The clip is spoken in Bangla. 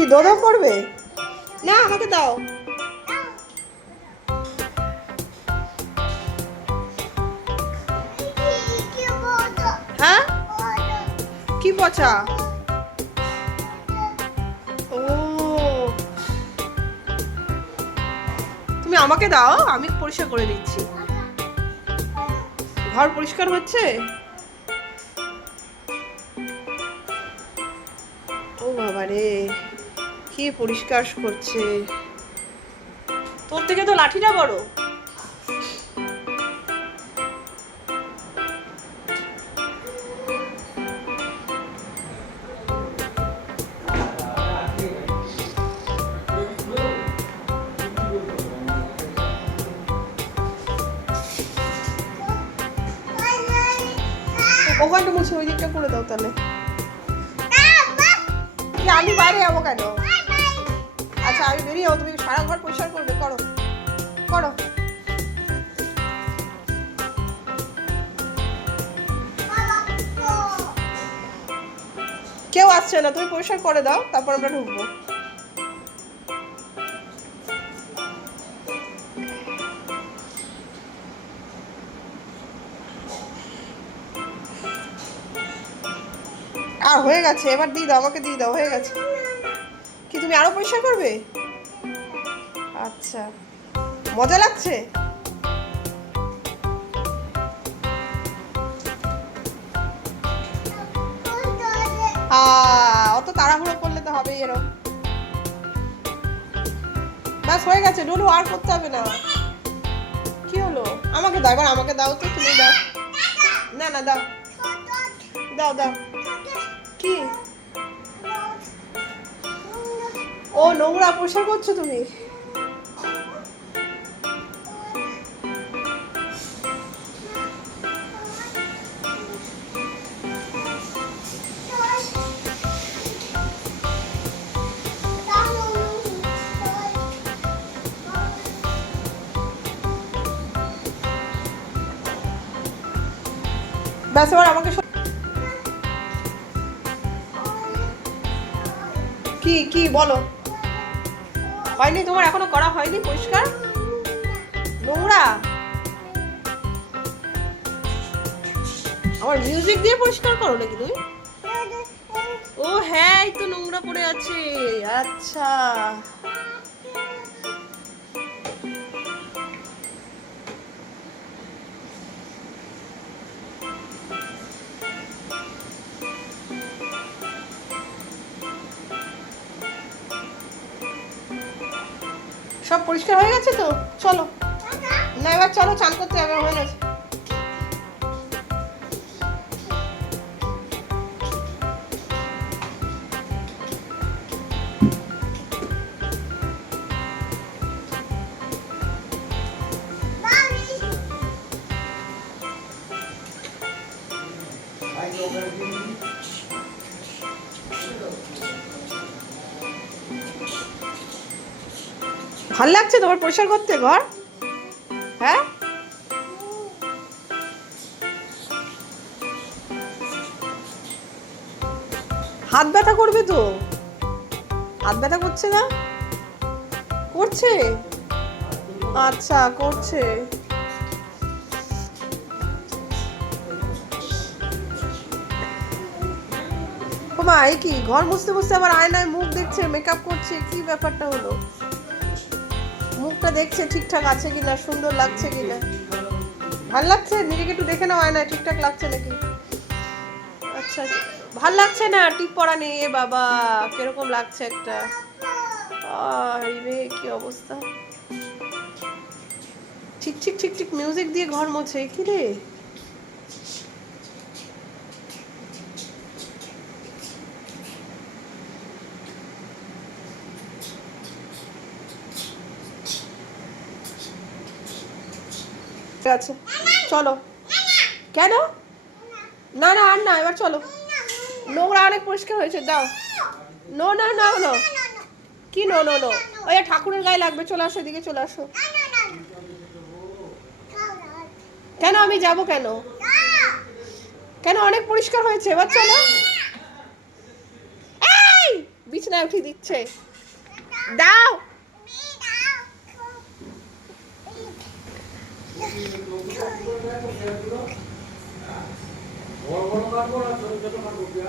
কি দোদো করবে না, আমাকে দাও। হ্যাঁ? কি পচা? ও। তুমি আমাকে দাও, আমি পরিষ্কার করে দিচ্ছি। ঘর পরিষ্কার হচ্ছে? ও বাবা রে কি পরিষ্কার করছে? তোর থেকে তো লাঠিটা বড়। ওখানটা মুছে ওই দিকটা করে দাও তাহলে। কি আমি বাইরে যাব কেন? আচ্ছা আমি বেরিয়ে যাব তুমি সারা ঘর পরিষ্কার করবে, করো। করো। কেউ আসছে না, তুমি পরিষ্কার করে দাও, তারপর আমরা ঢুকবো। আর হয়ে গেছে, এবার দিয়ে দাও, আমাকে দিয়ে দাও, হয়ে গেছে। তুমি আরও পরিষ্কার করবে? আচ্ছা। মজা লাগছে? অত তাড়াহুড়ো করলে তো হবেই এরকম ব্যাস, হয়ে গেছে। ডুলু আর করতে হবে না। কি হলো? আমাকে দাও, এবার আমাকে দাও তো, তুমি দাও। না না, দাও। দাও দাও। কি? ও নোংরা পরিষ্কার করছ তুমি? ব্যাস আমাকে কি কি বলো। হয়নি, তোমার এখনও করা হয়নি? পরিষ্কার? নোংরা? আমার মিউজিক দিয়ে পরিষ্কার করো নাকি তুমি? ও হ্যাঁ এই তো নোংরা পড়ে আছে। আচ্ছা। সব পরিষ্কার হয়ে গেছে তো? চলো। না এবার চলো চান করতে হবে হয়ে গেছে ভালো লাগছে তোমার পরিষ্কার করতে, ঘর? হ্যাঁ? হাত ব্যথা করবে তো। হাত ব্যথা করছে না? করছে? আচ্ছা করছে। ও মা কি? ঘর মুছতে মুছতে আবার আয়নায় মুখ দেখছে মেকআপ করছে, কি ব্যাপারটা হলো? মুখটা দেখছে, ঠিকঠাক আছে কিনা, সুন্দর লাগছে কিনা? ভালো লাগছে? নিজেকে একটু দেখে নেওয়া না ঠিকঠাক লাগছে নাকি? আচ্ছা ভালো লাগছে না? টিপ পরা নেই, এ বাবা, কীরকম লাগছে একটা? রে, কি অবস্থা? ঠিক ঠিক ঠিক ঠিক মিউজিক দিয়ে ঘর মোছে, কি রে? আছে। চলো। কেন? না না, আর না, এবার চলো। নোংরা অনেক পরিষ্কার হয়েছে, দাও। নো, না না, নো। কি নো নো নো? ওই ঠাকুরের গায়ে লাগবে, চলে আসো এদিকে, চলে আসো। কেন আমি যাব কেন? কেন অনেক পরিষ্কার হয়েছে? এবার চলো। বিছনায় উঠিয়ে দিচ্ছে। দাও!